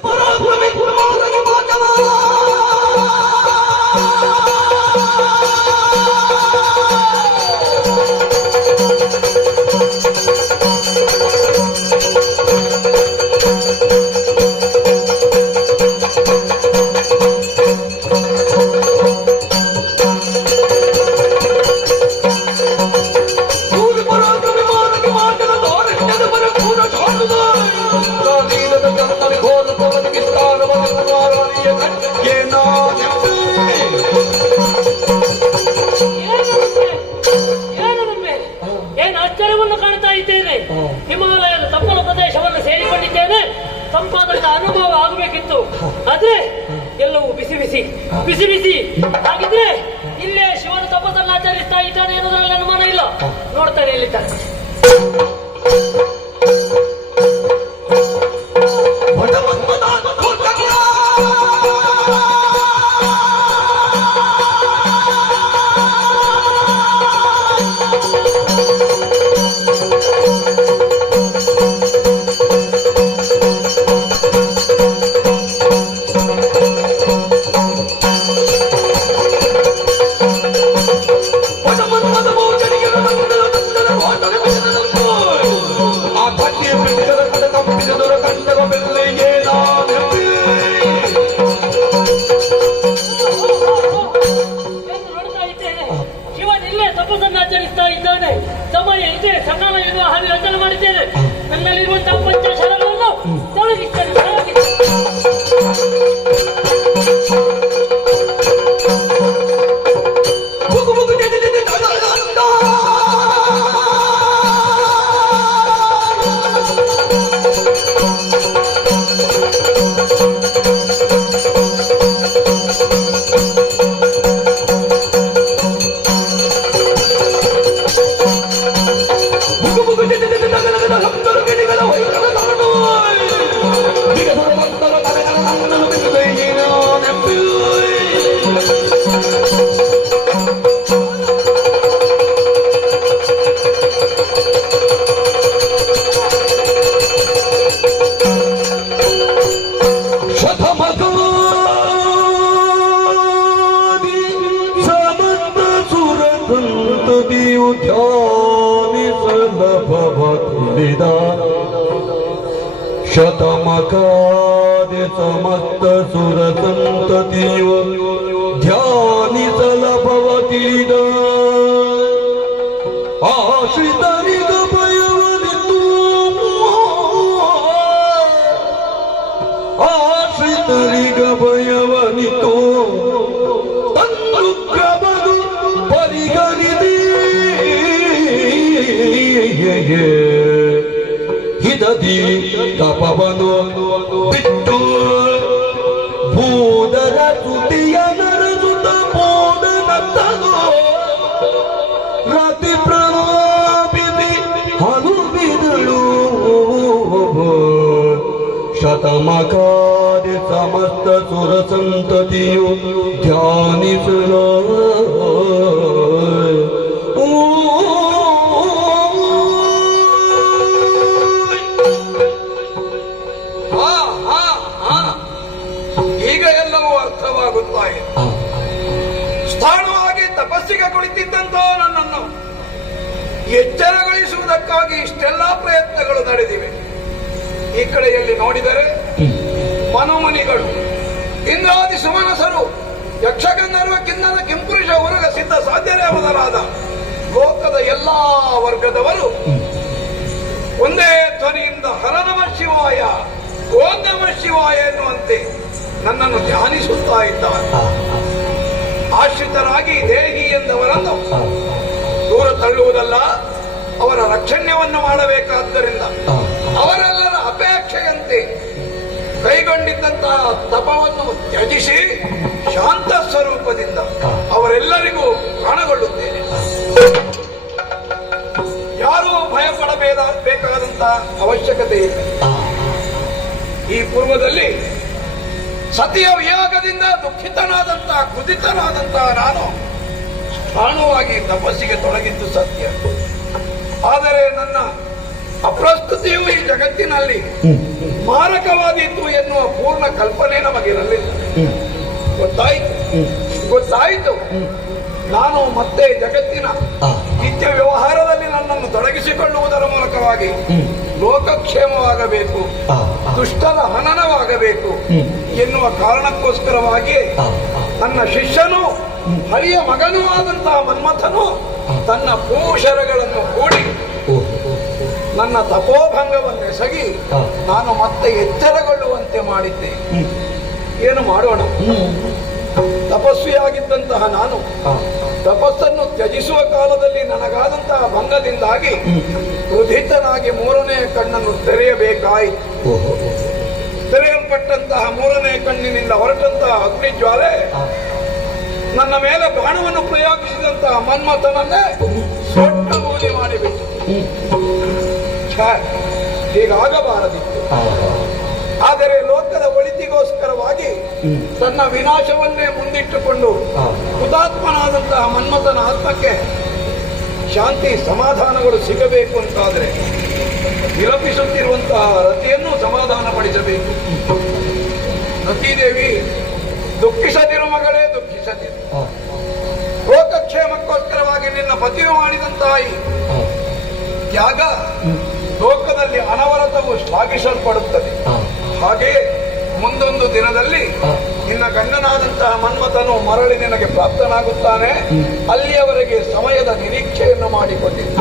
Por ಹಿಮಾಲಯದ ತಪ್ಪಲ ಪ್ರದೇಶವನ್ನು ಸೇರಿಕೊಂಡಿದ್ದೇನೆ. ತಂಪಾದಂತ ಅನುಭವ ಆಗಬೇಕಿತ್ತು. ಆದ್ರೆ ಎಲ್ಲವೂ ಬಿಸಿ ಬಿಸಿ. ಬಿಸಿ ಬಿಸಿ. ಹಾಗಿದ್ರೆ ಇಲ್ಲೇ ಶಿವನ ತಪಸ್ಸನ್ನು ಆಚರಿಸ್ತಾ ಇದ್ದಾನೆ ಅನ್ನೋದ್ರಲ್ಲಿ ಅನುಮಾನ ಇಲ್ಲ. ನೋಡ್ತಾನೆ ಇಲ್ಲಿದ್ದಾನೆ ಸಮಯ ಇದೆ ಸಕಾಲ ಎನ್ನುವ ಹಾಗೆ ಯೋಚನೆ ಮಾಡಿದ್ದೇನೆ. ನನ್ನಲ್ಲಿರುವಂತಹ भवत्लिदा शतमकादिच मस्त सुरसन्ततिव ध्यानि च लभवतिदा आश्रितरि गपयवतु आश्रितरि गपयवनितो ये ये ही दधी तापावन बिट्टू भूदरा तुतिया नरजुत बोध नत्तगो राती प्रणोबिदी हनु बिदळू शतमकादि समस्त सुरसंततियो ध्यानिसना ಸ್ಥಾನವಾಗಿ ಕುಳಿತಿದ್ದಂತೋ ನನ್ನನ್ನು ಎಚ್ಚರಗೊಳಿಸುವುದಕ್ಕಾಗಿ ಇಷ್ಟೆಲ್ಲಾ ಪ್ರಯತ್ನಗಳು ನಡೆದಿವೆ. ಈ ಕಡೆಯಲ್ಲಿ ನೋಡಿದರೆ ಮನೋಮನಿಗಳು, ಇಂದ್ರಾದಿ ಸುಮನಸರು, ಯಕ್ಷಗಂಧರ್ವ ಕಿನ್ನರ ಕಿಂಪುರುಷ ಉರಗ ಸಿದ್ಧ ಸಾಧ್ಯರೇ ಮೊದಲಾದ ಲೋಕದ ಎಲ್ಲಾ ವರ್ಗದವರು ಒಂದೇ ಧ್ವನಿಯಿಂದ ಹರ ನಮ ಶಿವಾಯ, ಓ ನಮ ಶಿವಾಯ ಎನ್ನುವಂತೆ ನನ್ನನ್ನು ಧ್ಯಾನಿಸುತ್ತಾ ಇದ್ದಾರೆ. ಆಶ್ರಿತರಾಗಿ ದೇಹಿ ಎಂದವರನ್ನು ದೂರ ತಳ್ಳುವುದಲ್ಲ ಅವರ ರಕ್ಷಣ್ಯವನ್ನು ಮಾಡಬೇಕಾದ್ದರಿಂದ. ಅವರೆಲ್ಲರ ಅಪೇಕ್ಷೆಯಂತೆ ಕೈಗೊಂಡಿದ್ದಂತಹ ತಪವನ್ನು ತ್ಯಜಿಸಿ ಶಾಂತ ಸ್ವರೂಪದಿಂದ ಅವರೆಲ್ಲರಿಗೂ ಕಾಣಗೊಳ್ಳುತ್ತೇನೆ. ಯಾರೂ ಭಯ ಬೇಕಾದಂತಹ ಅವಶ್ಯಕತೆ ಇಲ್ಲ ಈ ಪೂರ್ವದಲ್ಲಿ ಸತಿಯ ವಿಯೋಗದಿಂದ ದುಃಖಿತನಾದಂತಹ ಕುದಿತನಾದಂತಹ ನಾನು ಸ್ಥಾನವಾಗಿ ತಪಸ್ಸಿಗೆ ತೊಡಗಿದ್ದು ಸತ್ಯ. ಆದರೆ ನನ್ನ ಅಪ್ರಸ್ತುತಿಯು ಈ ಜಗತ್ತಿನಲ್ಲಿ ಮಾರಕವಾದೀತು ಎನ್ನುವ ಪೂರ್ಣ ಕಲ್ಪನೆ ನಮಗಿರಲಿಲ್ಲ. ಗೊತ್ತಾಯಿತು? ಗೊತ್ತಾಯಿತು? ನಾನು ಮತ್ತೆ ಜಗತ್ತಿನ ನಿತ್ಯ ವ್ಯವಹಾರದಲ್ಲಿ ನನ್ನನ್ನು ತೊಡಗಿಸಿಕೊಳ್ಳುವುದರ ಮೂಲಕವಾಗಿ ಲೋಕಕ್ಷೇಮವಾಗಬೇಕು ದುಷ್ಟರ ಹನನವಾಗಬೇಕು ಎನ್ನುವ ಕಾರಣಕ್ಕೋಸ್ಕರವಾಗಿ ನನ್ನ ಶಿಷ್ಯನು ಹರಿಯ ಮಗನೂ ಆದಂತಹ ಮನ್ಮಥನು ತನ್ನ ಭೂಷರಗಳನ್ನು ಕೂಡಿ ನನ್ನ ತಪೋಭಂಗವನ್ನು ಎಸಗಿ ನಾನು ಮತ್ತೆ ಎಚ್ಚರಗೊಳ್ಳುವಂತೆ ಮಾಡಿದ್ದೆ. ಏನು ಮಾಡೋಣ? ತಪಸ್ವಿಯಾಗಿದ್ದಂತಹ ನಾನು ತಪಸ್ಸನ್ನು ತ್ಯಜಿಸುವ ಕಾಲದಲ್ಲಿ ನನಗಾದಂತಹ ಭಂಗದಿಂದಾಗಿ ಕ್ರುಧಿತನಾಗಿ ಮೂರನೇ ಕಣ್ಣನ್ನು ತೆರೆಯಬೇಕಾಯಿತು. ತೆರೆಯಲ್ಪಟ್ಟಂತಹ ಮೂರನೇ ಕಣ್ಣಿನಿಂದ ಹೊರಟಂತಹ ಅಗ್ನಿಜ್ವಾಲೆ ನನ್ನ ಮೇಲೆ ಬಾಣವನ್ನು ಪ್ರಯೋಗಿಸಿದಂತಹ ಮನ್ಮಥನನ್ನೇ ಸೊಟ್ಟ ಬೂದಿ ಮಾಡಿಬಿಟ್ಟು ಹೀಗಾಗಬಾರದಿತ್ತು. ಆದರೆ ಲೋಕದ ತನ್ನ ವಿನಾಶವನ್ನೇ ಮುಂದಿಟ್ಟುಕೊಂಡು ಹುತಾತ್ಮನಾದಂತಹ ಮನ್ಮಥನ ಆತ್ಮಕ್ಕೆ ಶಾಂತಿ ಸಮಾಧಾನಗಳು ಸಿಗಬೇಕು ಅಂತಾದರೆ ವಿಲಪಿಸುತ್ತಿರುವಂತಹ ರತಿಯನ್ನು ಸಮಾಧಾನಪಡಿಸಬೇಕು. ರತಿದೇವಿ ದುಃಖಿಸದಿರು ಮಗಳೇ ದುಃಖಿಸದಿರು. ಲೋಕಕ್ಷೇಮಕ್ಕೋಸ್ಕರವಾಗಿ ನಿನ್ನ ಪತಿಯು ಮಾಡಿದಂತಹ ಈ ತ್ಯಾಗ ಲೋಕದಲ್ಲಿ ಅನವರತವು ಶ್ಲಾಘಿಸಲ್ಪಡುತ್ತದೆ. ಹಾಗೆಯೇ ಮುಂದೊಂದು ದಿನದಲ್ಲಿ ನಿನ್ನ ಗಂಡನಾದಂತಹ ಮನ್ಮಥನು ಮರಳಿ ನಿನಗೆ ಪ್ರಾಪ್ತನಾಗುತ್ತಾನೆ. ಅಲ್ಲಿಯವರೆಗೆ ಸಮಯದ ನಿರೀಕ್ಷೆಯನ್ನು ಮಾಡಿಕೊಂಡಿದ್ದ